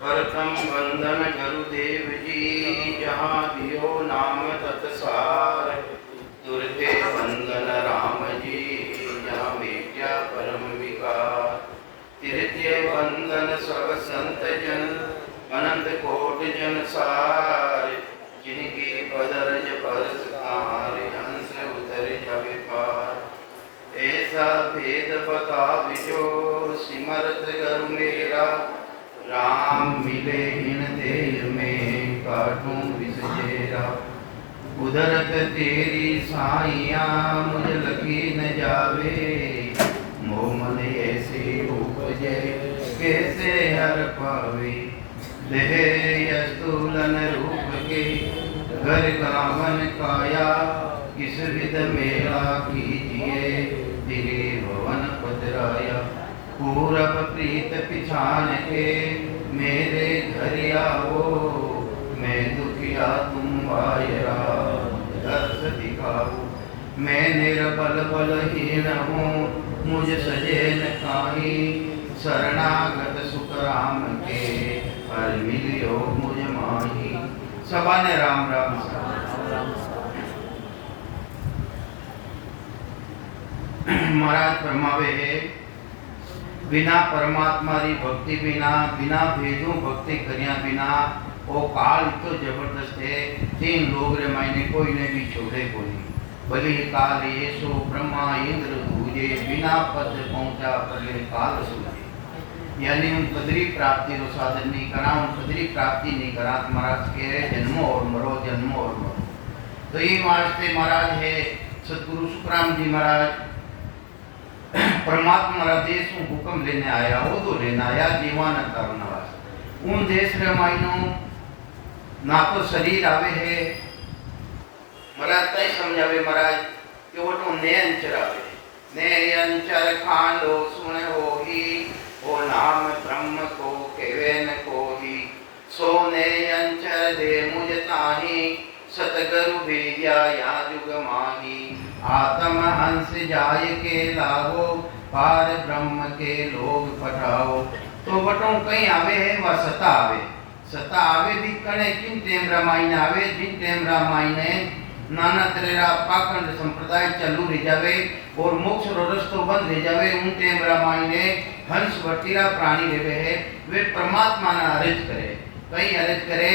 प्रथम वंदन गुरुदेव जी, जहाँ दियो नाम तत्सार। दुर्गे वंदन राम जी, जहाँ विद्या परम विकार। तृतीय वंदन सब संत जन, अनंत कोट जन सार। जिनकी पदरज परस तारे, हंस उतर जावे पार। ऐसा भेद बता विजो, सिमरत गुरु मेरा। राम मिले इन देह में, काटूं विसजेरा। कुदरत तेरी साइया, मुझ लगी न जावे। मोह मन ऐसे उपजे, कैसे हर पावे। देह यस्तुलन रूप के, घर गावन काया। किस विध मेला कीजिए, तेरे भवन पधराया। पूरब प्रीत पिछान के, मेरे घर आओ। मैं दुखिया तुम वायरा, दर्श दिखाओ। मैं निर्बल बलहीन हूँ, मुझ सजे न काही। शरणागत सुख राम के, हर मिलियो मुझ माही। सबा ने राम राम महाराज फरमावे है, बिना परमात्मा री भक्ति बिना, बिना भेदों भक्ति करिया बिना, वो काल तो जबरदस्त है। तीन लोग रे मायने कोई ने भी छोड़े कोई। बलि काल ये सो ब्रह्मा इंद्र दूजे, बिना पद पहुंचा परले काल सूझे। यानी हम पदरी प्राप्ति रो साधन नहीं करा, हम पदरी प्राप्ति नहीं करा। महाराज के जन्मो और मरो, जन्मो और मरो। तो ये वास्ते महाराज है सतगुरु सुखराम जी महाराज, परमात्मा रा देश में हुक्म लेने आया, वो तो लेना आया जीवन करना वास्ते। उन देश रे मायनो ना तो शरीर आवे है, महाराज तय समझावे महाराज कि वो तो नयनचर आवे। नयनचर खांडो सुन होही, वो नाम ब्रह्म को केवे न कोही। सो नयनचर दे मुझ ताही, सतगुरु भेजा या जुग माही। आत्म हंस जाय के लागो, पार ब्रह्म के लोग पठाओ। तो बटों कहीं आवे है वह सता आवे। सता आवे भी कणे किन टेम रामायण आवे, जिन टेम रामायण नाना तेरा पाखंड संप्रदाय चालू रह जावे और मोक्ष रो रस्तो बंद रह जावे। उन टेम रामायण हंस वर्तीरा प्राणी रेवे है, वे परमात्मा ना अर्ज करे। कहीं अर्ज करे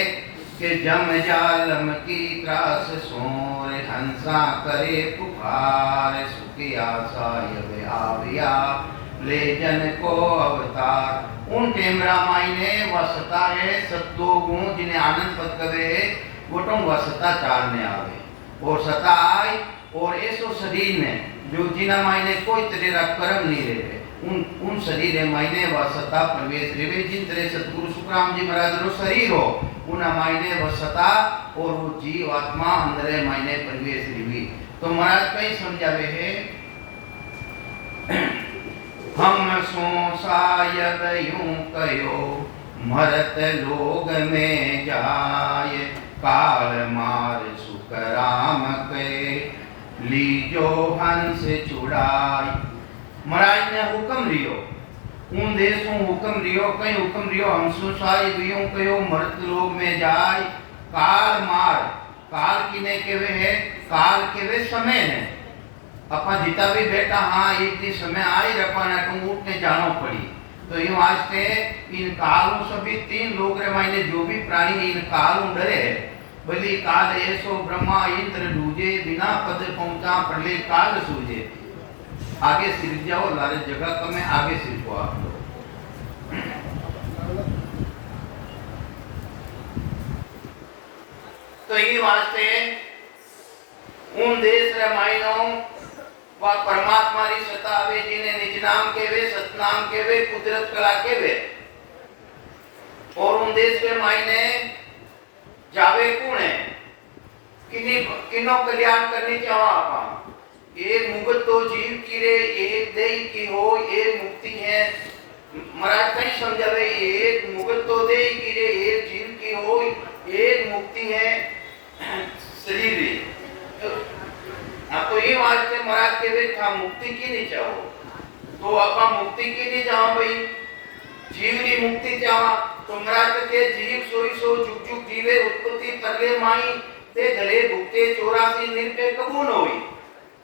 कि जम जालम की त्रास सोर, हंसा करे पुकार। सुखी आशा यवे आविया, ले जन को अवतार। उन टेम रामायणे वसता है सत्तो गुण, जिन्हें आनंद पद कवे है वो तो वसता चालने आवे। और सता आय और ऐसो शरीर में जो जिना मायने कोई तेरा कर्म नहीं रहे, उन शरीर मायने वसता प्रवेश रेवे। जिन तरह सतगुरु सुखराम जी महाराज रो शरीर हो, उन मायने वसता और वो जीव आत्मा अंदर मायने प्रवेश रेवी। तो महाराज कई समझावे है, हम सो शायद यूं कयो, मरत लोग में जाय। काल मार सुख राम के, लीजो हंस छुड़ाय। महाराज ने हुक्म लियो, उन देशों हुक्म लियो, कई हुक्म लियो। हम सुसाई बियों कयो, मरत लोग में जाय। काल मार, काल किने केवे है, काल केवे समय है। अपा जीता भी बेटा हाँ एक दिन समय आई रपाना तुम उठने जानो पड़ी। तो यूं वास्ते इन कालों सभी तीन लोग रे मायने जो भी प्राणी इन कालों डरे है। बलि काल ऐसो ब्रह्मा इंद्र दूजे, बिना पद पहुंचा प्रलय काल सूझे। आगे सिर जाओ, लारे जगह कम है, आगे सिर को आप लोग। तो ये वास्ते उन देश रे मायनो वा परमात्मा री सत्ता आवे, जिन्हें निज नाम केवे, सतनाम केवे, कुदरत कला केवे। और उन देश के मायने जावे कौन है, किनो कल्याण करनी चाहो आपा। एक मुगत तो जीव की रे, एक देही की हो, एक मुक्ति है। महाराज कहीं समझावे, एक मुगत तो देही की रे, एक जीव की हो, एक मुक्ति है शरीर। तो ये वास्ते महाराज के वे था मुक्ति की नहीं चाहो। तो आपा मुक्ति की नहीं चाहो भाई, जीव की मुक्ति जावा तो मराठ के जीव सोई सो जुग जुग जीवे उत्पत्ति परले माई ते गले भुगते 84 निर्पे कबू न होई।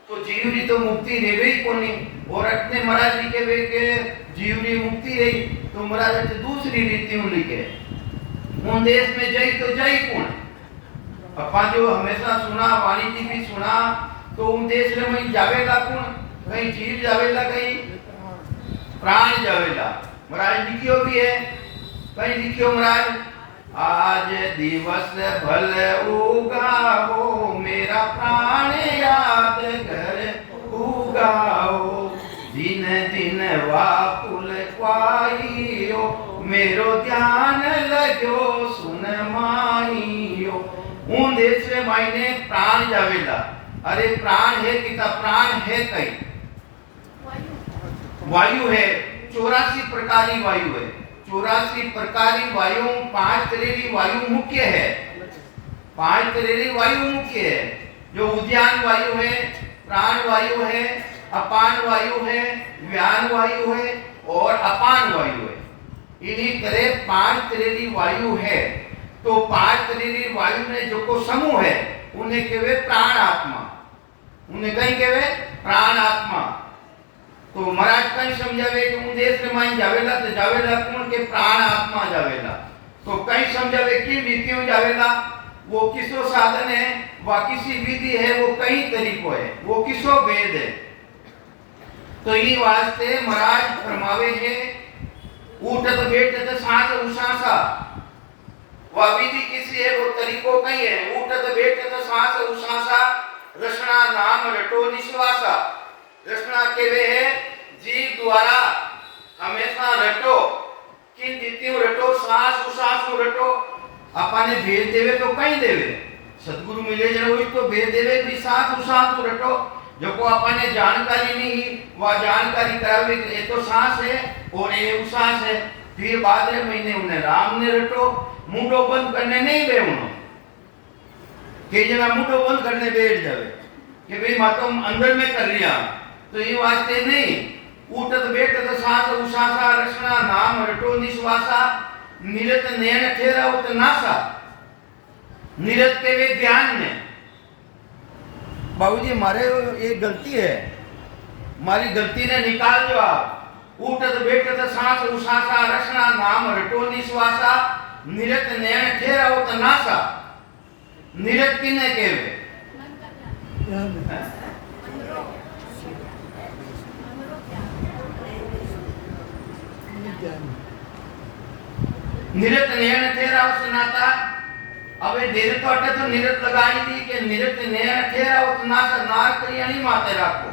तो जीव री तो मुक्ति रेवे ही कोनी और अपने महाराज जी के वे के जीव री मुक्ति रही तो महाराज जी दूसरी रीति लिखे उन देश में जई तो जई कौन अपा जो हमेशा सुना वाणी जी भी सुना तो उन देश में वही जावेला कौन कहीं जीव जावेला कहीं प्राण जावेला। महाराज लिखियो भी है कहीं लिखियो महाराज आज दिवस भल उगाओ मेरा प्राण याद कर उगाओ दिन दिन वाकुल क्वाइयो मेरो ध्यान लगो सुन माइयो। उन देश में मायने प्राण जावेला अरे प्राण है कितना प्राण है कहीं वायु है 84 प्रकारी वायु है 84 प्रकारी वायु 5 तरह की वायु मुख्य है 5 तरह की वायु मुख्य है जो उद्यान वायु है प्राण वायु है अपान वायु है व्यान वायु है और अपान वायु है। इन्हीं तरह 5 तरह की वायु है तो 5 तरह की वायु में जो को समूह है उन्हें कहवे प्राण आत्मा उन्हें कहीं कहवे प्राण आत्मा। तो महाराज कहीं समझावे कि उन देश में मान जावेला तो जावेला कौन के प्राण आत्मा जावेला तो कहीं समझावे कि रीतियों जावेला वो किसो साधन है व किसी विधि है वो कई तरीकों है वो किसो भेद है। तो ये वास्ते महाराज फरमावे है उठत बैठत सांस उसासा वह विधि किसी है वो तरीकों कई है उठत बैठत सांस उसासा रसना नाम रटो निश्वासा। रसना के वे है जीव द्वारा हमेशा रटो किन रीतियों रटो सांस उसास रटो अपने भेद देवे तो कहीं देवे सतगुरु मिले जब वही तो भेद देवे भी सांस उसास रटो जो को अपने जानकारी नहीं वह जानकारी करावे ये तो सांस है और ये उसास है फिर बाद महीने उन्हें राम ने रटो मुंडो बंद करने नहीं दे उन्होंने कि जना मुंडो बंद करने बैठ जावे कि भाई मातो अंदर में कर लिया तो ये वास्ते नहीं उठत बैठत सांस उसासा रसना नाम रटो निश्वासा निरत नयन ठेरा उत नासा। निरत के वे ज्ञान में बाबूजी मारे ये गलती है मारी गलती ने निकाल दो आप उठत बैठत सांस उसासा रसना नाम रटो निश्वासा निरत नयन ठेरा उत नासा। निरत किने केवे निरत नयन ठेरा सुनाता अबे देर तो अटे तो निरत लगाई दी कि निरत नयन ठेरा उतनासा नार करियानी माते राखो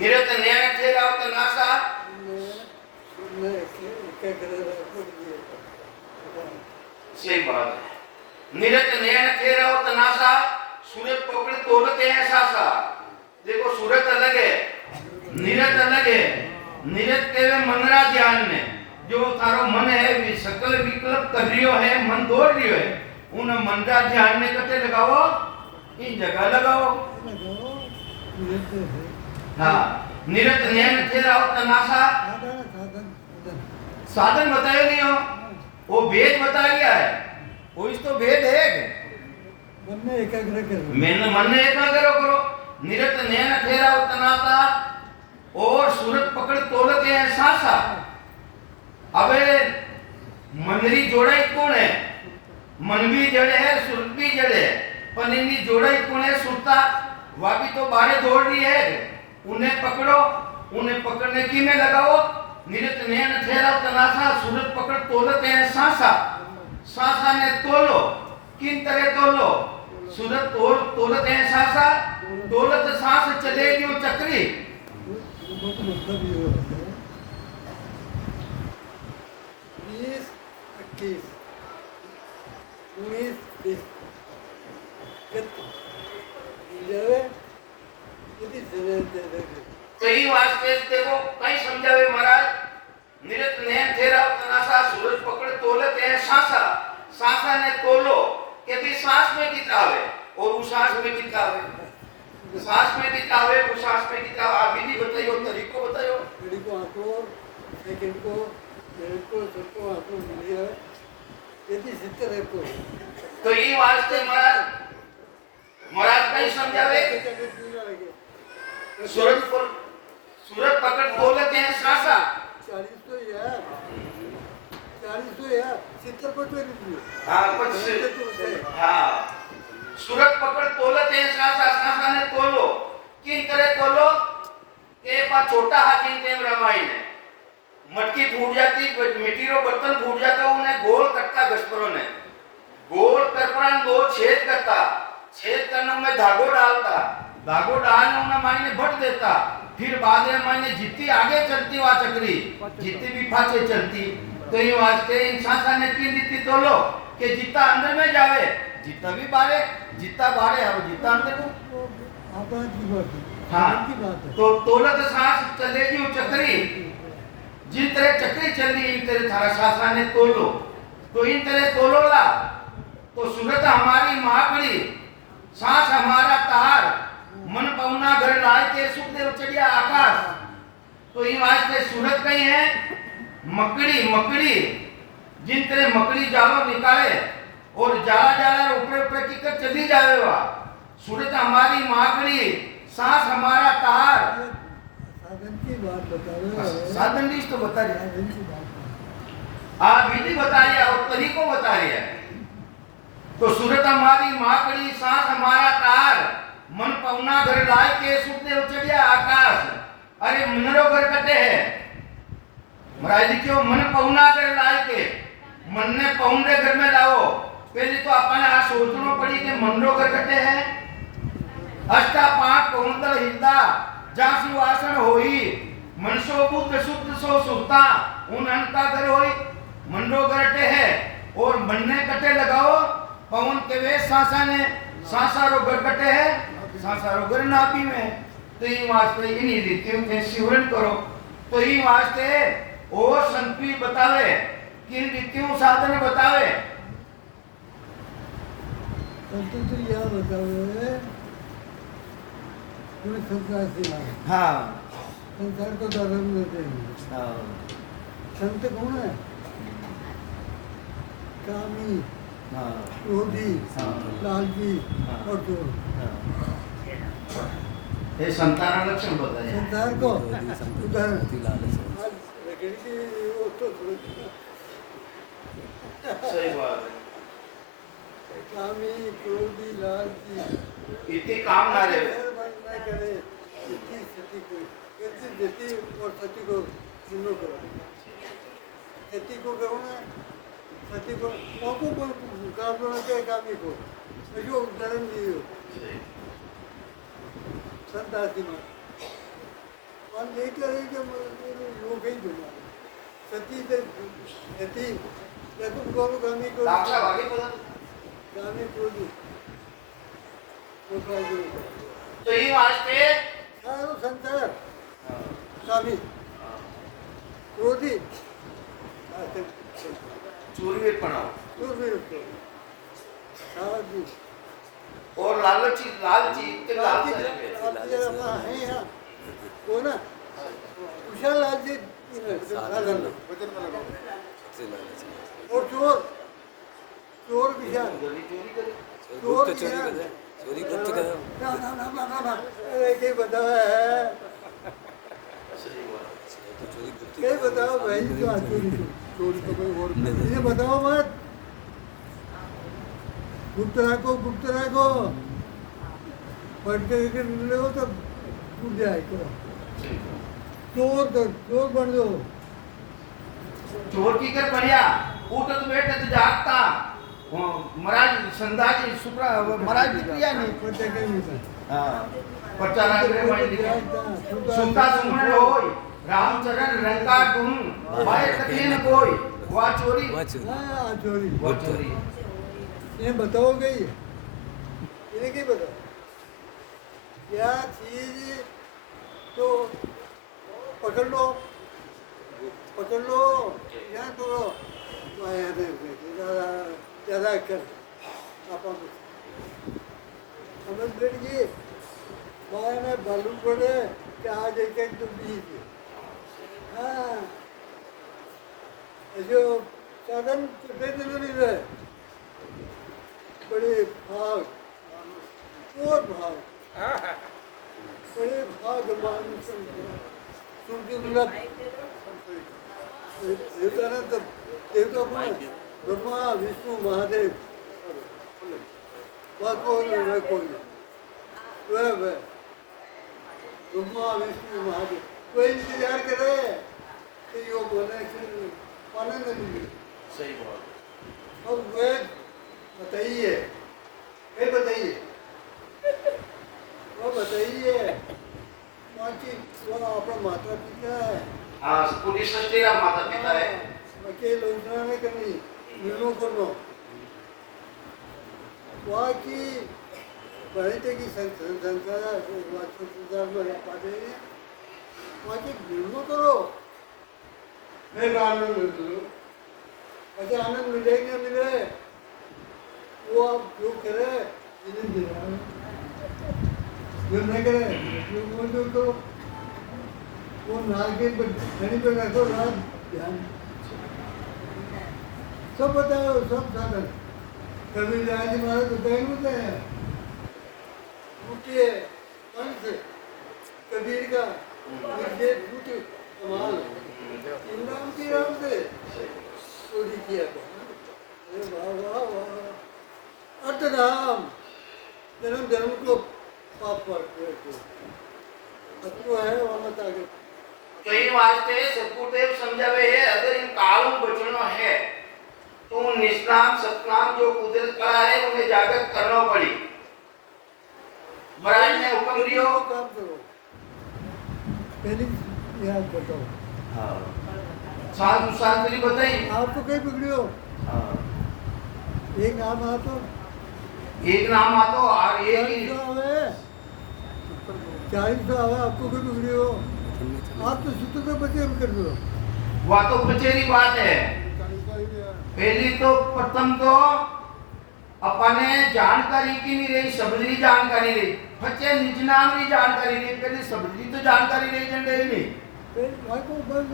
निरत नयन ठेरा उतनासा सही बात है। निरत नयन ठेरा उतनासा सूरत पकड़ तोलते हैं सासा। देखो सूरत अलग है निरत अलग है। निरत के वे मनरा ध्यान में जो थारो मन है सकल विकल्प कर रियो है मन दौड़ रियो है उन मनरा ध्यान में कटे लगाओ इन जगह लगाओ। हाँ निरत नयन ठेरा उतनासा साधन बताया नहीं हो वो भेद बता लिया है वो इस तो भेद है मन में एकाग्र करो। निरत नयन ठेरा उतनाता और सूरत पकड़ तोलते हैं सासा। अबे मनरी जोड़ा कौन है मन भी जड़े है सुरत भी जड़े है पर इनकी जोड़ा कौन है सुरता वह भी तो बाहर दौड़ रही है उन्हें पकड़ो उन्हें पकड़ने की में लगाओ। निरत नयन ठेरा उतनासा सूरत पकड़ तोलते हैं सासा। सासा ने तोलो किन तरह तोलो सूरत तोलते हैं सासा दौलत सांस चलेगी वो चक्री। कई वास्ते देखो कई समझावे महाराज निरत नयन ठेरा उतनासा सूरज पकड़ तोलते हैं सासा। सासा ने तोलो कि भी सांस में कितना है और उस सांस में कितना है सांस में कितना है उस सांस में कितना आप विधि बताइयो तरीको बताइयो। को आंखों सेकंड को मिनट को सबको तो ये वास्ते महाराज महाराज कहीं समझावे सूरत पकड़ बोलते हैं सासा 40 तो यार 40 तो यार 70 पर तो नहीं। हाँ कुछ हाँ सूरत पकड़ तोलते हैं सासा सासा ने तोलो किन तरह तोलो के पा छोटा हाथी टेम रामायण है मटकी फूट जाती मिट्टी रो बर्तन फूट जाता उन्हें गोल करता गस्परों ने गोल करपरान दो छेद करता छेद करने में धागो डालता धागो डालने उन्हें मायने भट देता फिर बाद में मायने जितनी आगे चलती वहाँ चक्री जितनी भी फाचे चलती तो ये वास्ते इंसान ने तीन दी तोलो कि जितना अंदर में जावे जितना भी बारे जितना बारे अब जितना अंदर को हाँ तो तोलत सांस चलेगी वो चक्री जिन तरह चक्री चल रही इन तरह थारा शास्त्रा ने तोलो तो इन तरह तोलोला तो सूरत हमारी महाकड़ी सांस हमारा तार मन पौना घर लाए के सुखदेव चढ़िया आकाश तो इन वास्ते सूरत कहीं है मकड़ी मकड़ी जिन तरह मकड़ी जालो निकाले और जाला जाला ऊपर ऊपर की कर चली जाएगा सूरत हमारी महाकड़ी सांस हमारा तार साधन की बात बता रहे साधन भी तो बता रहे आप विधि बता रही है और तरीकों बता रही है तो सूरत हमारी महाकड़ी सांस हमारा तार मन पौना घर लाए के सुखदेव चढ़िया आकाश अरे मनरो घर कटे है महाराज जी क्यों मन पौना घर लाए के मन ने पौने घर में लाओ पहले तो अपने आ सोचना पड़ी कि मनरो घर कटे है अष्टा पांच पौंदल हिंदा जासु आसन होई मनसो बुद्ध शुद्ध सो सुखता उन अनका घर होई मनरो गरटे है और मन ने कटे लगाओ पवन के वे सांसा ने सांसा रो घर कटे है सांसा रो घर नापी में तो ये वास्ते इन्हीं रीतियों के सिमरन करो तो ये वास्ते और संतपी बतावे किन रीतियों साधन बतावे संत तो यह बतावे कोई संसार से हाँ संसार को धर्म देते हैं संत कौन है कामी क्रोधी लालची और चोर ये संतान लक्षण बताए संसार को उदाहरण सही बात है कामी क्रोधी लालची इतनी काम ना रहे करे इतनी स्थिति को इतनी देती और सती को सुनो करो सती को करो ना सती को मौको को काम करना चाहिए कामी को जो उदाहरण दिए संत आदि में और एक लोग ही दुनिया सती सती या तुम करो कामी को दाक्षा भागी पता कामी क्रोधी तो ये वास्ते सारो संसार कामी क्रोधी चूरवीर बनाओ चूरवीर साधु और लालची लालची इतने लालची है यहाँ वो ना विशाल लालची और चोर चोर विशाल चोर चोरी गुप्त कर ना एक ही बताया है क्या बताओ भाई जो चोरी तो कोई और ये बताओ मत गुप्त रखो पढ़ के ले हो तो टूट जाए चोर बन दो चोर की कर बढ़िया उठत बैठत जागता महाराज संदाजी सुप्रा महाराज दिखिया नहीं पढ़ते के नहीं हां प्रचार करे माई दिखे सुनता सुमन होय रामचरण रंका तुम भाई तकीन कोई वा चोरी हाँ चोरी वो चोरी ये बताओगे ये क्या बताओ क्या चीज तो पकड़ लो यहाँ तो ज़्यादा कर आप समझ लीजिए माया में मालूम पड़े कि आज एक तो बीज हाँ जो साधन छुट्टे जरूरी है बड़े भाग और भाग बड़े भाग मानुष तुमचे तुला देवतानंतर देवता पण ब्रह्मा विष्णू महादेव कोण ब्रह्मा विष्णु महादेव कोई इंतजार करे कि यो बोले कि पाने नहीं सही बात। अब वेद बताइए वे बताइए वो बताइए बाकी वो अपना माता पिता है हाँ, पूरी सृष्टि का माता पिता है। बाकी लोग नहीं करनी मिलो करो बाकी बड़े की संसार में पाते हैं बाकी मिलो करो फिर आनंद लो अच्छा आनंद मिले कि मिले वो आप जो करे जिन्हें देना जो नहीं करे जो करो वो नागे पर धनी पर रखो रात ध्यान सब बताओ सब साधन कभी राज महाराज बताए होते हैं मुख्य पंथ कबीर का मुझे फूट कमाल इनाम की राम से चोरी किया अरे वाह वाह वाह अर्थधाम जन्म जन्म को पाप पर अतो है वहाँ मत आगे तो ये वास्ते सतगुरुदेव समझावे है अगर इन कालों बचनो है तो निष्णाम सतनाम जो कुदरत करा है उन्हें जागृत करना पड़ी। महाराज ने हुक्म दियो काम करो पहले याद बताओ हाँ साधु शास्त्री बताई आप तो कहीं बिगड़े हो हाँ एक नाम आ तो एक नाम आ तो और एक ही 40 आवे आपको कहीं बिगड़े हो आप तो सूत्र पे बचे कर दो वह तो बचेरी बात है। पहली तो प्रथम तो अपने जानकारी की नहीं रही सबरी जानकारी रही बच्चे निज नाम की जानकारी रही पहले सबरी तो जानकारी रही झंडे ही नहीं को बस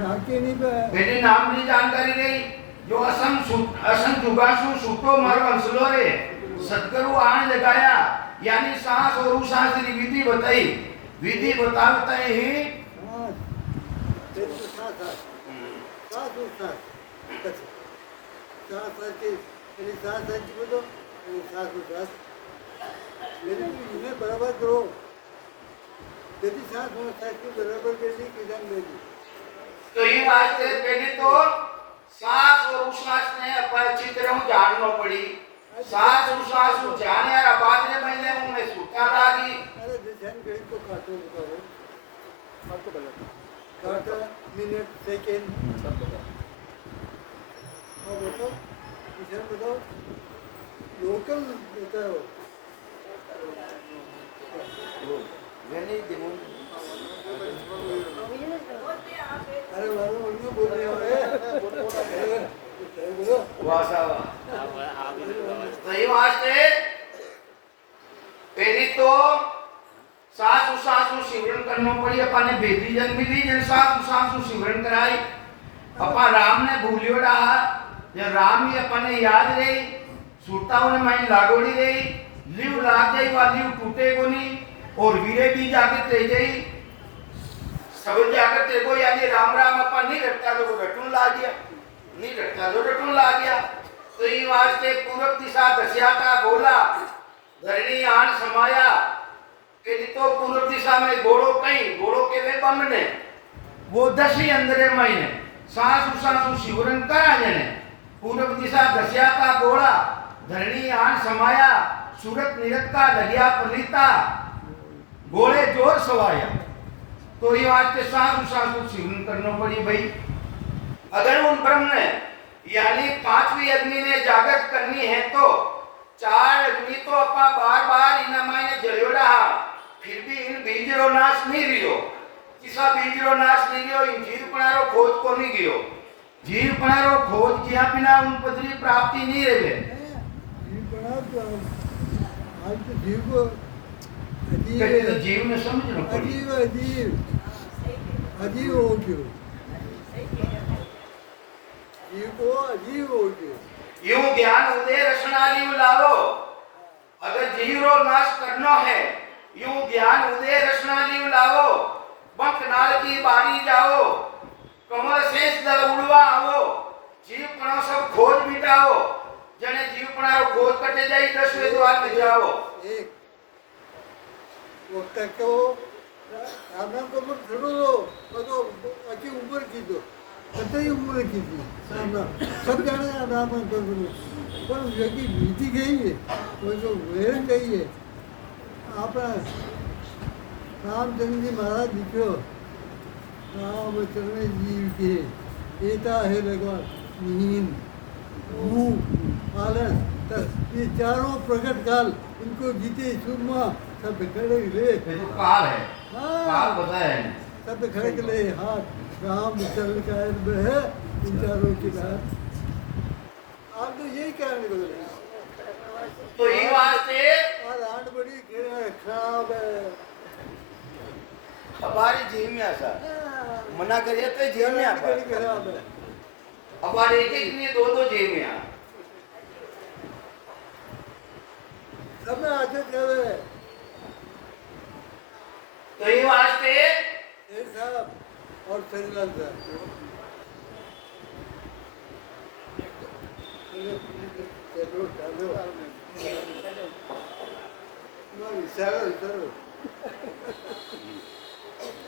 नाके नहीं पे पहले नाम की जानकारी रही जो असम जुगासु सुतो मारो अंसलो रे सदगुरु आने लगाया यानी सांस और उसास की विधि बताई विधि बताते ही बराबर करो यदि सांस बराबर कर ली किधर लेगी तो ये वास्ते पहले तो सांस और उश्वास ने अपन अच्छी तरह जानना पड़ी सांस उश्वास को जाने और बाद में महीने में सूखा लागी अरे ध्यान करें तो काटो बताओ आपको बता काटा मिनट सेकंड सब बताओ और बताओ ध्यान बताओ लोकल बताओ मैंने देखो अरे वालों उनको बोल रहे हो वासा तो ये वास्ते पहले तो सास उसास को सिमरन करना पड़ी अपन ने बेटी जन्म दी जन सास उसास को सिमरन कराई अपन राम ने भूलियो रहा जब राम ही अपन ने याद रही सुरता उन्हें माइन लागोड़ी रही लिव लाग जाई वाली टूटे को नहीं और वीरे भी जाके ते जाई सब जाकर तेरे को यानी राम राम अपन नहीं रटता तो रटून ला गया नहीं रटता तो रटून ला गया तो ये वास्ते पूर्व दिशा दशा का बोला धरणी आन समाया कि तो पूर्व दिशा में घोड़ो कहीं घोड़ो के वे बमने वो 10 ही अंदर महीने सांस उसास शिवरन करा जने पूर्व दिशा दशा का घोड़ा धरणी आन समाया सूरत निरत का लगिया पलीता घोड़े जोर सवाया तो ये वास्ते सांस उसास शिवरन करना पड़ी भाई अगर उन ब्रह्म ने यानी 5वीं अग्नि ने जागृत करनी है तो 4 अग्नि तो अपा बार बार इन मायने जलियो रहा फिर भी इन बीजरो नाश नहीं रियो किसा बीजरो नाश नहीं रियो इन जीव पणारो खोज को नहीं गियो जीव पणारो खोज किया बिना उन पदरी प्राप्ति नहीं रहे जीव बना तो आज तो जीव को तो जीव ने समझना पड़ी अजीब अजीब अजीब हो क्यों जीव को अजीब हो क्यों यूं ज्ञान उदय रसनाली लावो अगर जीवरो नाश करनो है यूं ज्ञान उदय रसनाली लावो बंकनाल की बारी जाओ कमल शेष दल उड़वा आवो जीवपणो सब खोज मिटाओ जने जीवपणारो खोज कटे जाई 10वें द्वार में जाओ एक वक्त को राम को पर छोड़ो तो अच्छी उम्र की दो कतई उम्र की थी सब जाने राम को पर यदि नीति गई है वो जो वेर गई है आपना रामचंद्र जी महाराज लिखो रामचंद्र जीव के एता है भगवान नींद मुंह आलस तस ये चारों प्रकट काल इनको जीते सुरमा सब खड़े ले ये तो काल है हाँ। काल बताया है सब खड़े के ले हाथ राम चल का है इन चारों के साथ आप तो यही कहने को तो ये वास्ते और आठ बड़ी खराब है हमारी जीव में ऐसा मना करिए तो जीव में आठ बड़ी खराब है हमारे एक ने दो जीव में आ सब में आते थे तो ये वास्ते ये साहब और सरीलाल साहब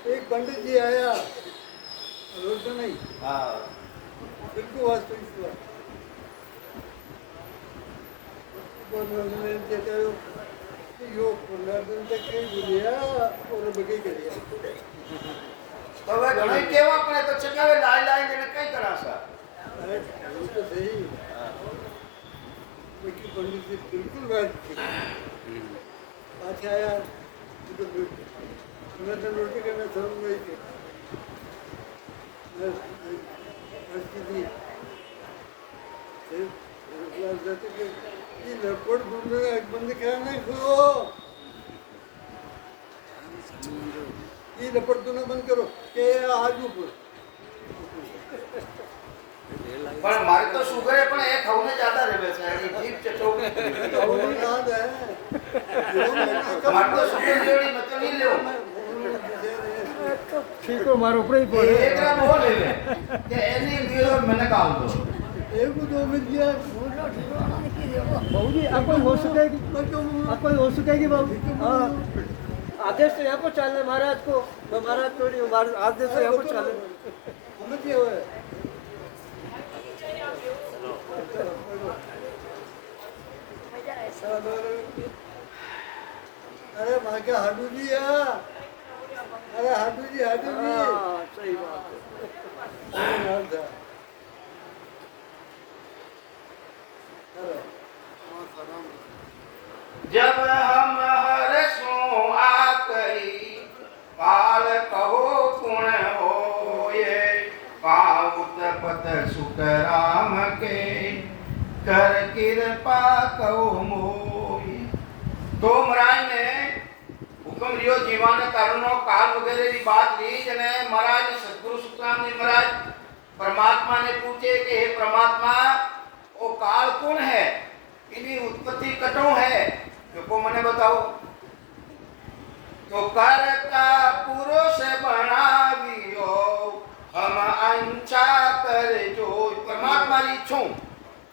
एक पंडित जी आया रोज तो नहीं हाँ बिल्कुल वास्तविक योग पुनर्जन तक कई बोलिया और बगे करिया तो वे घणे केवा पड़े तो चकावे लाई लाई ने कई करा सा अरे वो तो सही लेकिन पंडित जी बिल्कुल बात की पाछा आया तो पुनर्जन रोटी करना समझ गई थी जी जाते कि ये लपट ढूंढने का एक बंद करना खो ये लपट दोनों बंद करो के आज ऊपर पर मारे तो शुगर है पण एक खाउने ज्यादा रहवे છે એ જીભ ચટોક और याद है मारे तो शुगर जोड़ी मत नहीं लेओ ठीक हो मारो ऊपर ही पड़े एक ना बोल लेवे કે એની લીઓ મને કાવ દો एक दो मिनट गया बाबूजी आपको हो सकेगी आपको हो सकेगी बाबू हाँ आदेश तो यहाँ पर चलने महाराज को मैं महाराज को नहीं हूँ आदेश तो यहाँ पर चलने हमें क्या हुआ अरे वहाँ के हाडू जी अरे हाडू जी हाँ सही बात है जब हम हरसों आकई काल कहो गुण होए पावत पत सुख राम के कर कृपा कहो मोए तो महाराज ने हुक्म लियो जीवान करुणो काल वगैरह की बात ली जने महाराज सतगुरु सुखराम जी महाराज परमात्मा ने पूछे कि हे परमात्मा वो काल कौन है इनकी उत्पत्ति कटो है को मने बताओ तो करता पुरुष बनावियो हम अंचा कर जो परमात्मा री इच्छो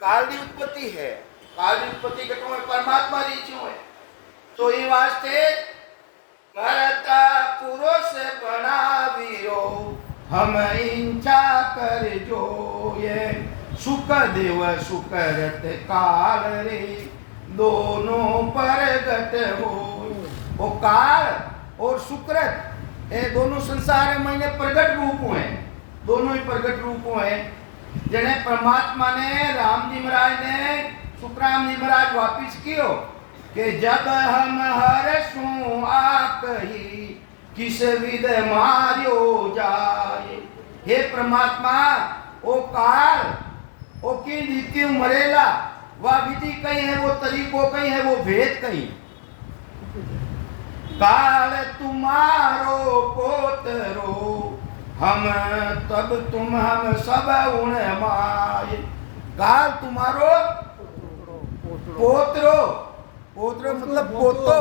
काल की उत्पत्ति है काल की उत्पत्ति कटो है परमात्मा री इच्छो है तो ये वास्ते करता पुरुष बनावियो हम इंचा कर जो ये सुख देव सुकरत काल रे दोनों प्रगट हो वो काल और सुकृत ये दोनों संसार में प्रगट रूप हैं दोनों ही प्रगट रूप हैं जने परमात्मा ने राम जी महाराज ने सुखराम जी महाराज वापिस कियो कि जब हम हरसों आकही किस विध मार्यो जाए हे परमात्मा ओ काल ओ की नीति मरेला वह विधि कहीं है वो तरीको कहीं है वो भेद कहीं काल तुम्हारो पोतरो हम तब तुम हम सब उण माय काल तुम्हारो पोतरो, पोतरो मतलब पोतो,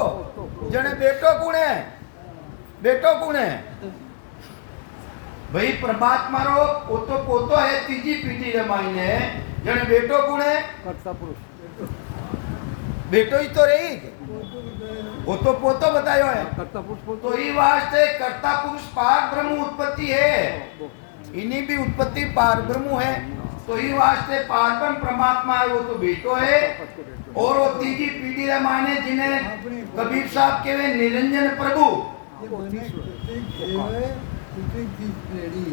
जने बेटो कौन है, बेटो कौन है भाई परमात्मा रो पोतो, पोतो है तीजी पीढ़ी रे मायने, जने बेटो कौन है, कर्ता पुरुष बेटो ही तो रही, वो तो पोतो बतायो है, कर्ता पुरुष तो ये वास्ते कर्ता पुरुष पार ब्रह्म उत्पत्ति है, इन्हीं भी उत्पत्ति पार ब्रह्म है, तो ये वास्ते पार ब्रह्म परमात्मा है, वो तो बेटो है, और वो तीजी पीढ़ी रे माने जिन्हें कबीर साहब के वे निरंजन प्रभु, ये मैंने कुछ चीज लेडी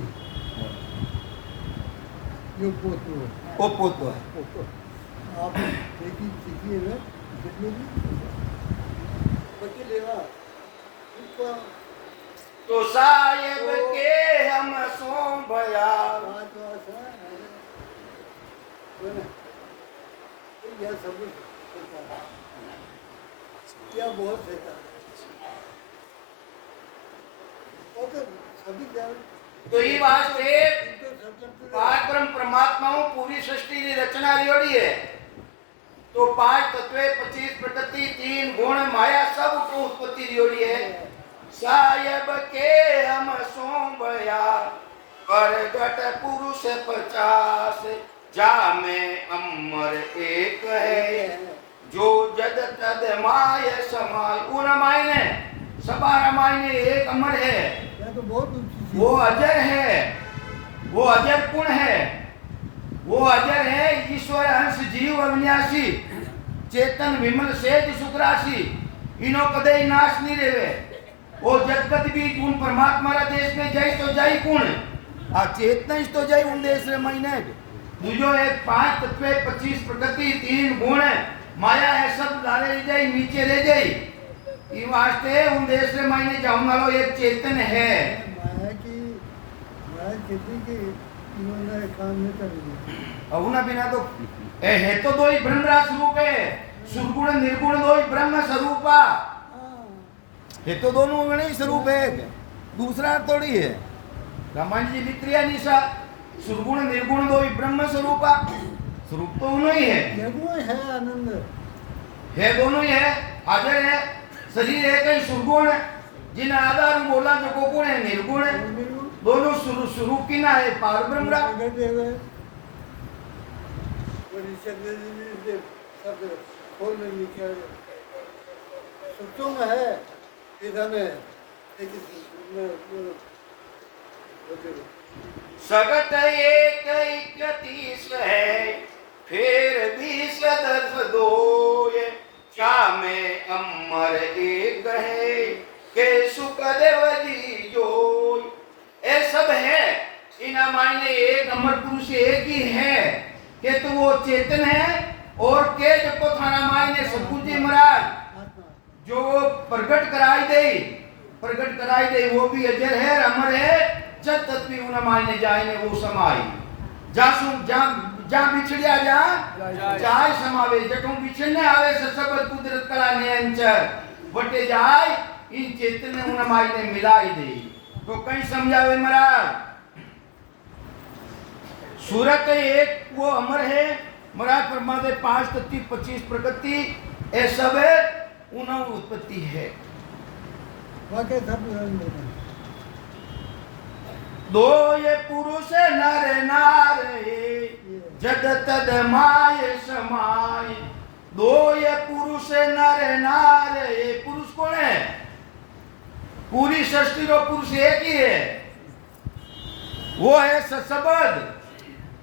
यो पोतो वो पोतो है। आप देखिए सीखिए ना कितने बच्चे लेवा उसका तो साहेब के हम सोंभया, बात है ना यह सब क्या बहुत है और तो सभी जान तो ये वास्ते तो सब पार ब्रह्म परमात्माओं पूरी सृष्टि की रचना रियोड़ी है, तो 5 तत्व 25 प्रकृति 3 गुण माया सब तो उत्पत्ति रियोड़ी है। साहेब के हम सोंभया परगट पुरुष 50, जा में अमर एक है, जो जद तद माय समाय, उन मायने सबारा मायने एक अमर है, यह तो बहुत ऊंची वो अजर है, वो अजर कुण है, वो अजर है ईश्वर अंश जीव अविनाशी, चेतन विमल सेज सुखराशि, इनो कदे नाश नहीं रेवे, वो जगत भी गुण परमात्मा रा देश में जाई तो जाई कुण, आ चेतन तो जाई उन देश रे महीने, दूजो एक 5 तत्व 25 प्रकृति 3 गुण माया है सब लारे जाई नीचे ले जाई, ई वास्ते उन देश रे महीने जाऊं वालो एक चेतन है। माया खेती की इन्होंने काम नहीं कर दी अहुना बिना तो है तो दो ही ब्रह्म रा स्वरूप है, सुरगुण निर्गुण दो ही ब्रह्म स्वरूपा, है तो दोनों में ही स्वरूप है, दूसरा थोड़ी है। रामायण जी लिख रिया निशा सुरगुण निर्गुण दो ही ब्रह्म स्वरूपा, स्वरूप तो उन्हों ही है, निर्गुण है आनंद है दोनों ही है, हाजिर है, शरीर है कहीं सुरगुण, जिन आधार बोला जो को गुण है निर्गुण है, दोनों स्वरूप की ना है पार ब्रह्म रा, सुतों में है इधर में सगत एक 31 है, फिर भी सदर्भ दो, क्या में अमर एक है, के सुखदेव जी जो, ये सब है, इन मायने एक अमर पुरुष एक ही है, के तो वो चेतन है, और के जो को थाना मायने सतगुरु जी महाराज जो प्रकट कराई दे वो भी अजर है अमर है, जब तक भी उन मायने जाए वो समाई, जा बिछड़िया जाय समावे, जटों बिछड़ने आवे सबद कुदरत कला ने अंचर बटे जाय, इन चेतन ने उन मायने मिलाई दे, तो कहीं समझावे महाराज सूरत एक वो अमर है महाराज, परमात्मा 5 तत्व 25 प्रकृति ये सब है उन उत्पत्ति है, दो ये पुरुष नर नारे जद तद माय समाय, दो ये पुरुष नर नारे, पुरुष कौन है, पूरी सृष्टि रो पुरुष एक ही है, वो है सबद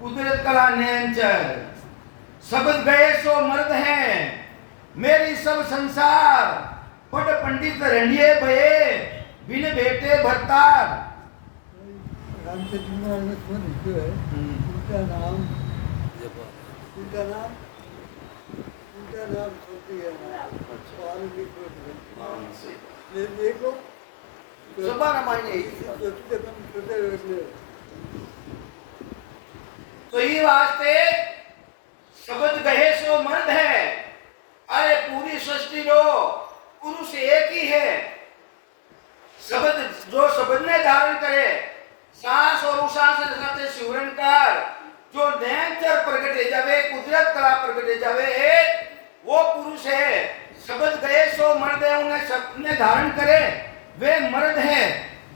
कुदरत कला नेंचर, सबद गए सो मर्द है, मेरी सब संसार पट पंडित रंडिये भये, बिन बेटे भरतार, रामचंद्र महाराज ने सुन जो है उनका नाम छोटी है और भी छोटे देखो सबारा मायने तो ये वास्ते शब्द गहे सो मर्द है, अरे पूरी सृष्टि रो पुरुष एक ही है, शब्द जो शब्द ने धारण करे सांस और उसास साथे शिवरण कर जो नैंचर प्रगटे जावे धारण करे वे मर्द है।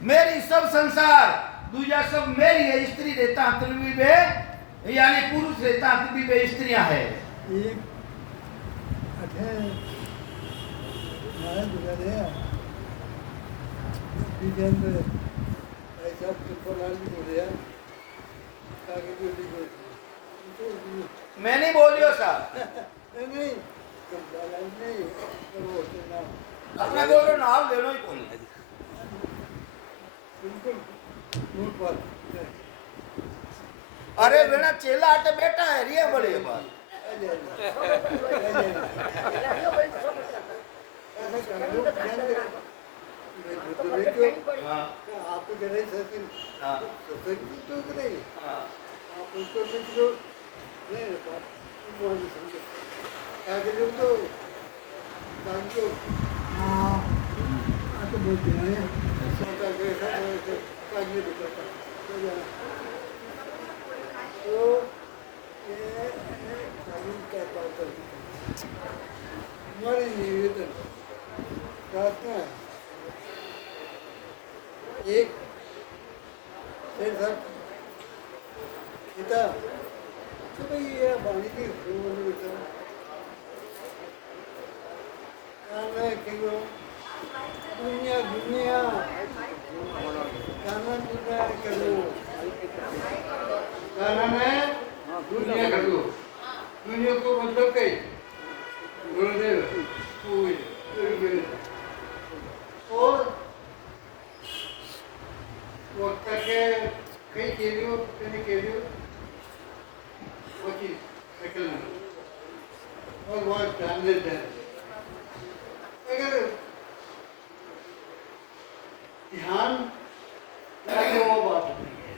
मेरी सब संसार दूजा सब मेरी है। स्त्री रहता अंतर भी वे यानी पुरुष रहता अंतर भी वे स्त्रियां है। एक अठे माया जुड़ा है बीजेंद्र ऐसा त्रिपुराल भी जुड़े हैं ताकि जो भी मैं नहीं बोलियो साहब, नहीं कंप्लाइंस नहीं वो होते ना अपने को नाम लेना ही कौन है। बिल्कुल मूल बात अरे बेटा चेला आटे बेटा है रिया बड़ी बात। हाँ आपको जरा सचिन हाँ सचिन तो नहीं हाँ आप उसको लिख लो नहीं रहता वो नहीं समझे आगे जो तो दांतो हाँ तो बोलते हैं सोचा के ऐसा कागज दिखाता तो जाना तो ये कानून का पालन करते हमारे निवेदन प्रार्थना है एक शेर साहब पिता तो भाई ये बाणी की बोल बेटा काना क्यों दुनिया दुनिया काना दुनिया करो काना में दुनिया करो दुनिया को मतलब कहीं गुरुदेव कोई और वक्त के कई केलियो कहीं केलियो वकील सकल और वो जानने दे अगर ध्यान लगे वो बात नहीं है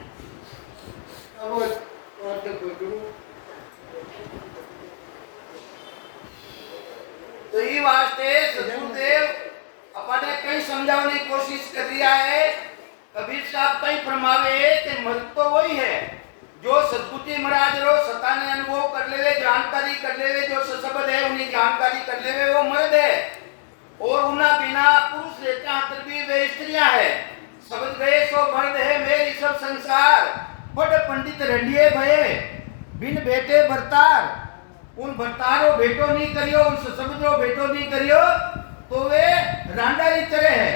अब वो बात करो तो ये वास्ते सदगुरुदेव अपने कई समझाने की कोशिश कर रहा है। कबीर साहब कई फरमावे कि मर्द तो वही है जो सतगुरु जी महाराज रो सता ने अनुभव कर ले जानकारी कर ले जो सशब्द है उन्हें जानकारी कर ले वो मर्द है। और उन्ना बिना पुरुष रहता अंतर भी वे स्त्रियां है। शब्द गए सो मर्द है मेरी सब संसार बड़ पंडित रंडिये भये बिन बेटे बरतार उन बरतारो बेटो नहीं करियो उन सशब्दो बेटो नहीं करियो तो वे रांडा की तरह है।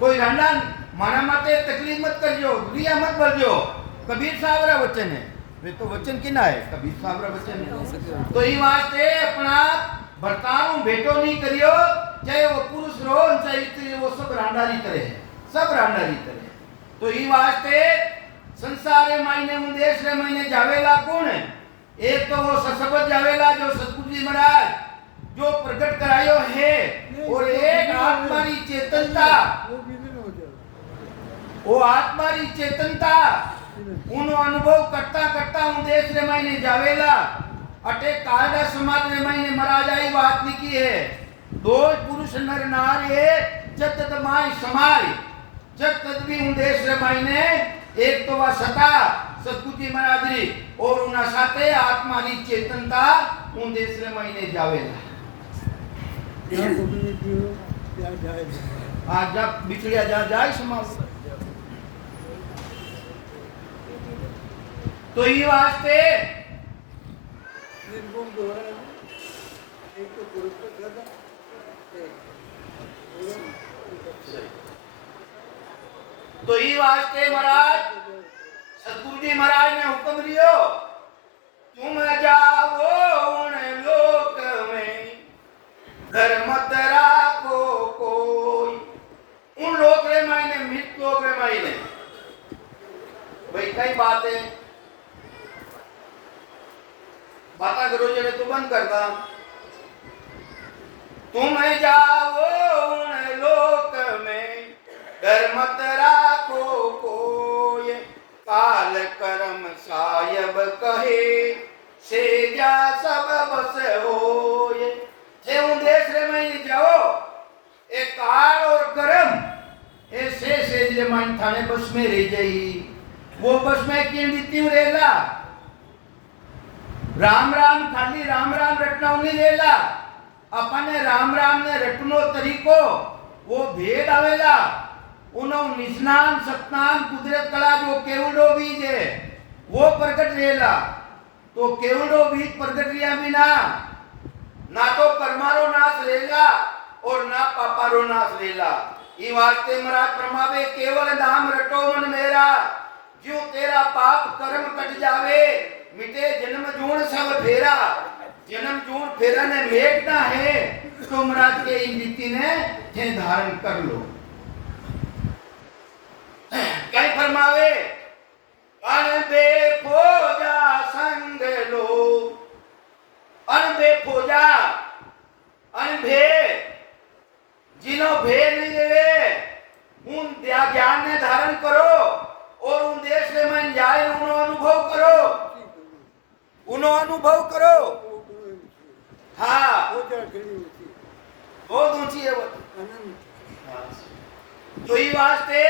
कोई रांडा माना माते तकलीफ मत करियो रिया मत बोलियो। कबीर साहब रा वचन है वे तो वचन किना है कबीर साहब रा वचन है। तो ये वास्ते अपना बर्ताव बेटो नहीं करियो चाहे वो पुरुष रो चाहे स्त्री वो सब रांडारी करे सब रांडारी करे। तो ये वास्ते संसारे मायने उदेश रे मायने जावेला कौन है। एक तो वो सशब्द जावेला जो सतगुरु जी महाराज जो प्रकट करायो है और एक आत्मा की चेतनता वो विलीन हो जाए वो आत्मा की चेतनता उन अनुभव करता करता उन देश रे मायने जावेला अटे कालडा समाज रे मायने महाराज आई बात लिखी है। दो पुरुष नर नारी जत तमाय समाय जत तद भी उन देश रे मायने एक तो वा सता सतगुरु जी महाराज री और उना साथे आत्मा की चेतनता उन देश रे मायने जावेला। यहाँ कम्युनिटी हो या जाए आज जब बिछड़िया जा जाए समाज तो ये वास्ते निर्गुण जो है एक तो पुरुष को ज्यादा तो ये वास्ते महाराज सतगुरु जी महाराज ने हुक्म दियो तुम जाओ उन लोक में घर मत राखो कोई उन लोक रे मायने मित लोक रे मायने भाई कई बातें बाता करो जरे तो बंद करता। तुम जाओ उन लोक में डर मत राखो कोई काल कर्म सायब कहे से जा सब बस होए। जे उन देश रे में जाओ ए काल और कर्म ऐसे से मन थाने बस में रह जाई वो बस में किन दी रेला राम राम खाली राम राम रटना नहीं लेला अपने राम राम ने रटनो तरीको वो भेद आवेला उनो निष्णान सतनाम कुदरत कला जो केवड़ो बीज है वो प्रकट रहेला तो केवड़ो बीज प्रकट रिया बिना ना तो कर्मारो नाश रहेगा और ना पापारो नाश रहेला ई वास्ते महाराज परमावे केवल नाम रटो मन मेरा ज्यों तेरा पाप कर्म कट जावे मिटे जन्म जून सब फेरा जन्म जून फेरा ने मेटना है तो महाराज के इन रीति ने जे धारण कर लो कई फरमावे अनबे फोजा संग लो अनबे फोजा अनभे जिनो भे नहीं देवे उन ज्ञान ने धारण करो और उन देश में मन जाए उनो अनुभव करो उनो अनुभव करो हाँ बहुत ऊंची है वो तो ही वास्ते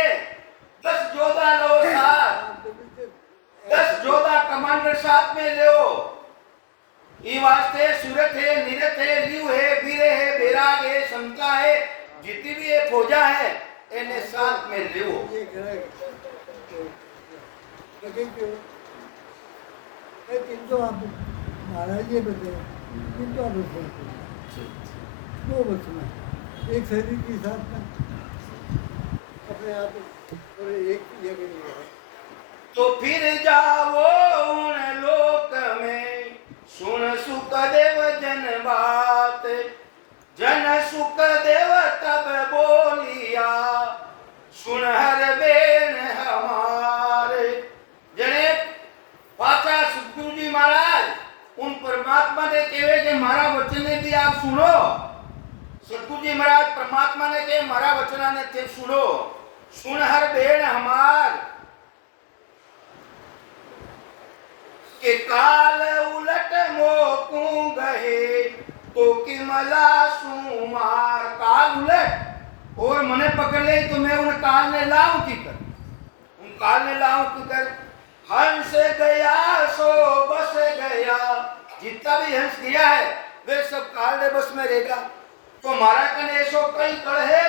10 जोधा लो साथ 10 जोधा कमांडर साथ में ले ई वास्ते सूरत है निरत है लिव है वीरे है बैराग है शंका है जितनी भी ये फौजा है इन्हें साथ में ले महाराज ये बताए किंतु आप दो बच्चे में एक शरीर के साथ में अपने आप और एक जगह तो फिर जाओ उन लोक में सुन सुख देव जन बात जन सुख देव तब बोलिया सुन हर बेन हमारे जने पाचा सुखदेव जी महाराज उन परमात्मा ने कहे कि मारा वचन ने भी आप सुनो सतगुरु जी महाराज परमात्मा ने कहे मारा वचना ने ते सुनो सुन हर बेन हमार के काल उलट मोकू गहे तो किमला सुमार काल उलट और मने पकड़ ले तो मैं उन काल ने लाऊं की कर उन काल ने लाऊं की कर हंस गया सो बस गया जितना भी हंस गया है वे सब काल ने बस में रहेगा तो महाराज कने ऐसो कई कड़ है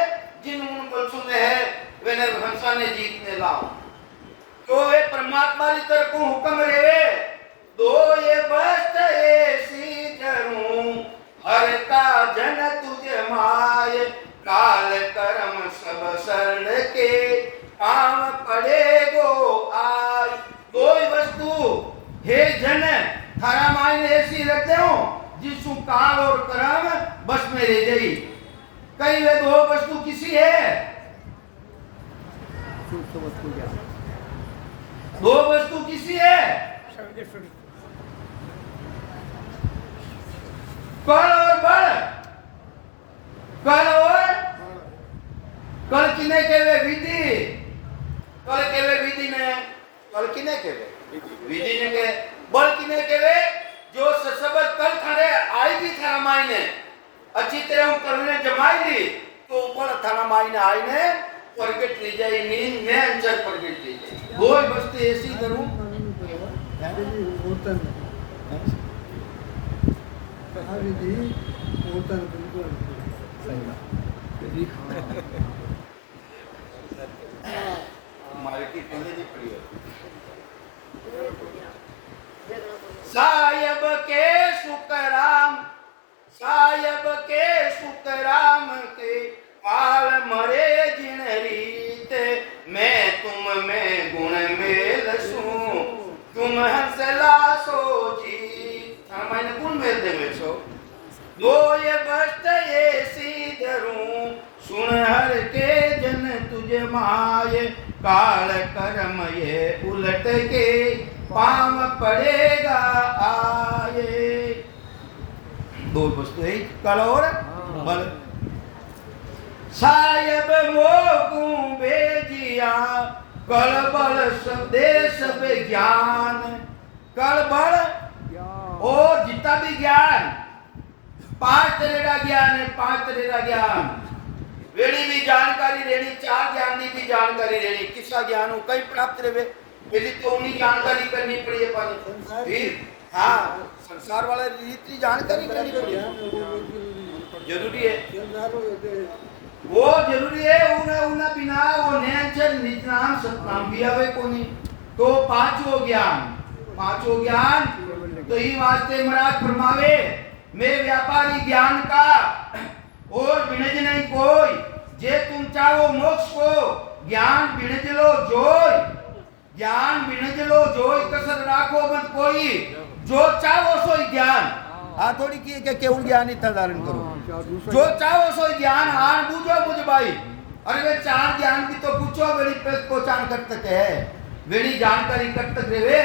जिन उन बंसों में है वे ने हंसा ने जीतने लाओ तो वे परमात्मा की तरफ को हुक्म रहे दो ये बस्त ऐसी करूं हर का जन तुझे माय काल कर्म सब शरण के काम पड़ेगो आय दो वस्तु हे जन थारा मायने ऐसी रखते हो जिसु काल और कर्म बस में रह गई कई वे दो वस्तु किसी है दो वस्तु किसी है कल और बल कल और कल किने के वे विधि कल के वे विधि ने कल किने के वे विधि ने के बल किने के वे जो सबद कल खड़े आई भी थाना मायने अच्छी तरह करने जमाई ली तो ऊपर थाना मायने आई ने प्रगट ली जाए नींद में अंचर प्रगट ली जाए कोई बस्ती ऐसी करूं हमारे की पहले नहीं पड़ी सायब के सुकराम सायब के सुकराम के काल मरे जिन रीत मैं तुम में गुण मेल सू तुम हंसला सो जी मैंने गुण मेल दे में सो दो ये बस्त ये सीधरूं सुन हर के जन तुझे माये काल कर्म ये उलट के पाम पड़ेगा आए दो वस्तु है कल और बल सायब मोकू भेजिया कल बल सब देश ज्ञान कल बल और जितना भी ज्ञान 5 तरह का ज्ञान है 5 तरह का ज्ञान वेड़ी भी जानकारी रेनी 4 ज्ञान की भी जानकारी रेनी किसा ज्ञान हो कई प्राप्त रहे पहले तो उन्हीं जानकारी करनी पड़ी है फिर हाँ संसार वाला रीति जानकारी करनी पड़ी जरूरी है संसारो होते वो जरूरी है उन बिना वो नैचर निजनाम सतनाम भी आवे कोनी तो पांचवो ज्ञान तो ही वास्ते महाराज फरमावे मैं व्यापारी ज्ञान का और बिनज नहीं कोई जे तुम चाहो मोक्ष को ज्ञान बिनज लो जोय कसर राखो मत कोई जो चाहो सोई ज्ञान आ थोड़ी की के केवल ज्ञान ही धारण करो जो चाहो सोई ज्ञान आन बूझो मुझ भाई अरे वे चार ज्ञान की तो पूछो वेड़ी पहचान कर तक है वेड़ी जानकारी कर तक रेवे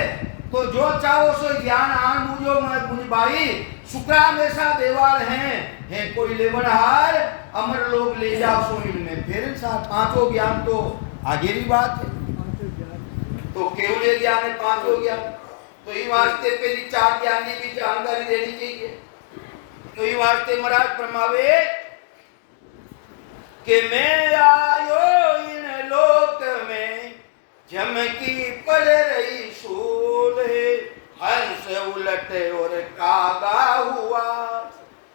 तो जो चाहो सोई ज्ञान आन बूझो मुझ भाई शुक्राम ऐसा देवाल है कोई लेवनहार अमर लोग ले जाओ सोइन में फिर साथ पांचों ज्ञान तो आगे की बात है तो केवल ज्ञान है पांचों ज्ञान तो ही वास्ते पहली चार ज्ञान की भी जानकारी देनी चाहिए तो ही वास्ते महाराज फरमावे कि मैं आयो इन लोक में झमकी पड़ रही सूल है हंस उलटे और कागा हुआ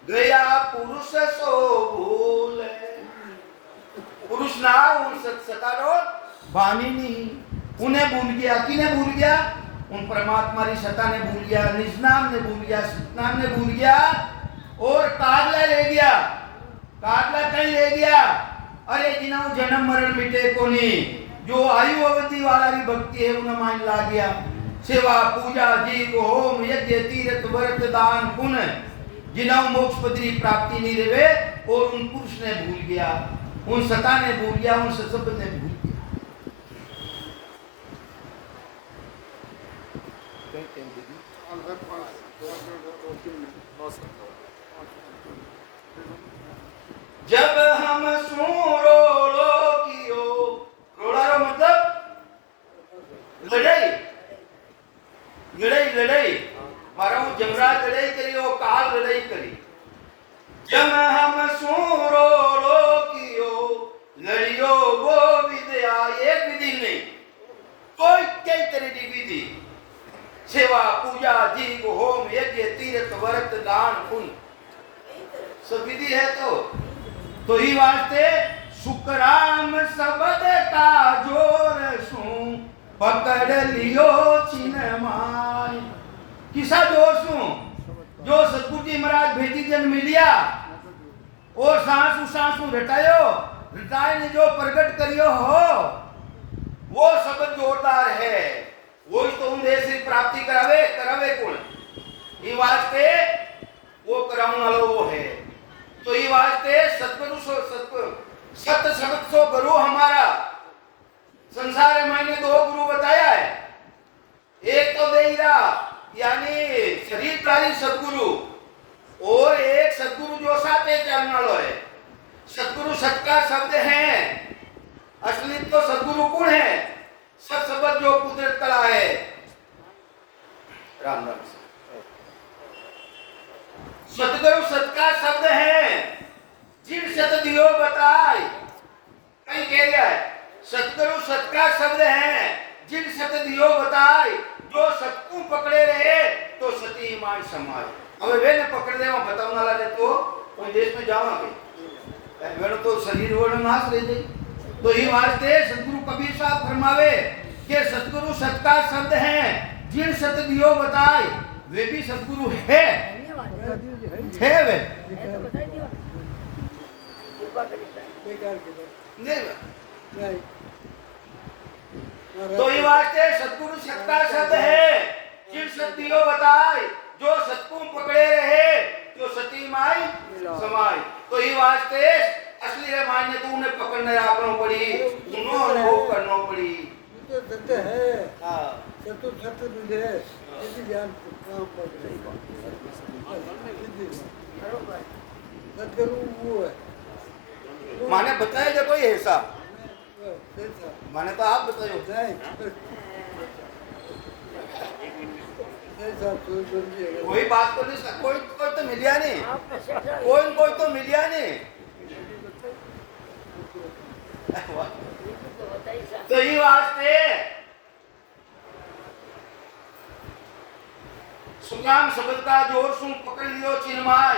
गया पुरुष सो भूल पुरुष ना उन सतारो बानी नहीं उन्हें भूल गया किन्हें भूल गया उन परमात्मा की सत्ता ने भूल गया निज नाम ने भूल गया सतनाम ने भूल गया और कागला ले गया कागला कहीं ले गया अरे जिन्हों जन्म मरण मिटे कोनी जो आयु अवधि वाला की भक्ति है उन्हें मान ला गया सेवा पूजा जीव होम यज्ञ तीर्थ व्रत दान पुण्य जिन्हों मोक्ष पदरी प्राप्ति नहीं रहे और उन पुरुष ने भूल गया उन सत्ता ने भूल गया उन सत्संग ने भूल गया जब हम सूरो लोकियो रोड़ारो मतलब लड़ाई मारा जमराज लड़ाई करी और काल लड़ाई करी जब हम सूरो लोकियो लड़ियो वो विद्या एक विधि नहीं कोई कई तरह की विधि सेवा पूजा जीव होम यज्ञ तीर्थ व्रत दान पुण्य सब विधि है तो ही वास्ते शुक्राम शब्द का जोर सू पकड़ लियो चिन्हमाय किसा जोर सू जो सतगुरु जी महाराज भेटी जन मिलिया और सांसू रटाए ने जो प्रकट करियो हो वो शब्द जोरदार है वो ही तो उन देश की प्राप्ति करावे कौन ये वास्ते वो कराने वाला वो है तो ये वास्ते सतगुरु सत शब्द सो गुरु हमारा संसार में मैंने दो गुरु बताया है एक तो देईरा यानी शरीरधारी सतगुरु और एक सतगुरु जो साथे चलने वाला है सतगुरु सत का शब्द है असली तो सतगुरु कौन है सत शब्द जो कुदरत कला है राम राम सतगुरु सत का शब्द है जिन सत दियो बताए कहीं कह गया है सतगुरु सत का शब्द है जिन सत दियो बताए जो सतकू पकड़े रहे तो सती ईमान समाज अब वे ने पकड़ दे वो बताऊं वाला ने तो कोई देश में जावांगे वे तो शरीर वो नाश रह जाए तो ही वास्ते सतगुरु कबीर साहब फरमावे कि सतगुरु सत का शब्द है जिन सत दियो बताए वे भी सतगुरु है वे तो ये वास्ते सतगुरु सत का शब्द है जिन सत्यो बताए जो सतगु पकड़े रहे तो सती माई समाई तो ये वास्ते असली रे मान्य तू ने पकड़ने राखनो पड़ी सुनो अनुभव करनो पड़ी तो सत्य है हां सत्य बुझे यदि ज्ञान काम पर सतगुरु वो है माने बताए जो कोई ऐसा माने तो आप बताओ कोई बात तो नहीं कोई तो मिलिया नहीं कोई तो मिलिया नहीं तो ये वास्ते सुकाम शब्द का जोर सुन पकड़ लियो चिन्माय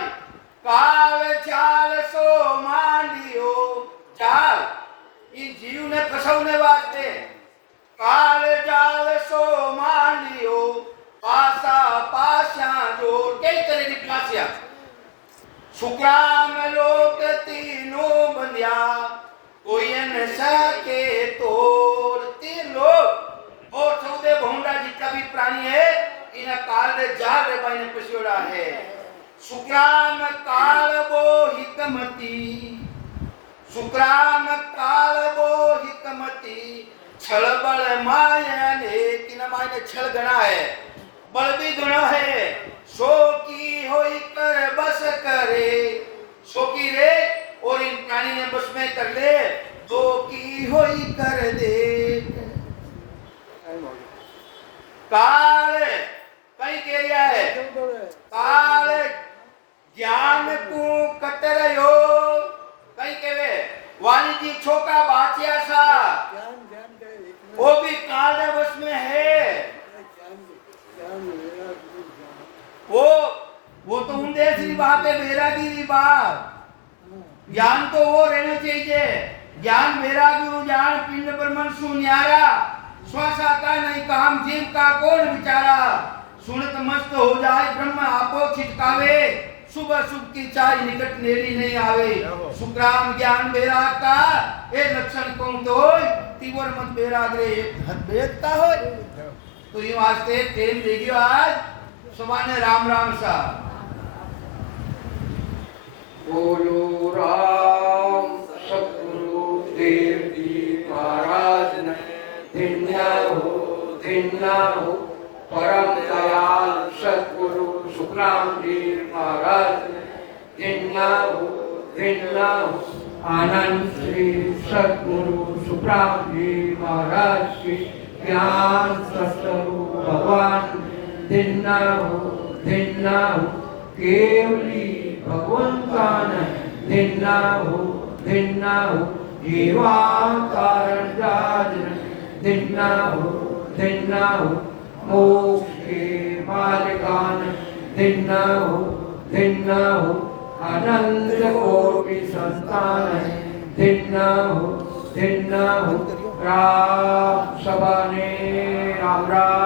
કાળ ચાલ સો માંડ્યો ચાલ ઈ જીવને ફસવને વાસ્તે કાળ ચાલ સો માંડ્યો પાસા પાસા જોર કઈ તરેની પાસ્યા શુક્રામ લોક તીનો બંધ્યા कोई न सके तोड़ तीन लोग और चौदह भोंडा जितना भी प्राणी है इन्हें काल दे जाल रे बाई ने पसियोड़ा है शुक्राम काल बो हिकमती शुक्राम काल बो हिकमती छल बल माया ने किना माया ने छल गणा है बल भी गणा है सो की होई कर बस करे सो की रे और इन प्राणी ने बस में कर ले दो की होई कर दे काल कई कह रहा है काल ज्ञान को कतरयो कई कहवे वाणी जी छोका बाचिया सा ज्ञान ज्ञान का एक वो भी काल के बस में है ज्ञान ज्ञान वैराग्य ज्ञान वो तो उनदेश की बात है वैरागी की बात ज्ञान तो वो रहना चाहिए ज्ञान वैराग्य ज्ञान पिंड ब्रह्मन सु न्यारा श्वासा का नहीं काम जीव का कौन विचारा सुनत मस्त हो जाए ब्रह्म आपो छिटकावे सुबह सुख की चाय निकट नेड़ी नहीं आवे शुक्राम ज्ञान वैराग का ए लक्षण कौन तो होय तीवर मत वैराग रे हद बेदता होय तो ये वास्ते तेल देगियो आज सुबाने राम राम सा बोलो राम सतगुरु देव जी महाराज ने धन्य हो परम दयाल सतगुरु सुखराम जी महाराज ने धन्य हो आनंद श्री सतगुरु सुखराम जी महाराज की ज्ञान सतगुरु भगवान धन्य हो केवली भगवंतान धिन्ना हो जीवा कारण जाजन धिन्ना हो मोक्ष के मार्गान धिन्ना हो अनंत कोटि संतान धिन्ना हो राम सभा ने राम राम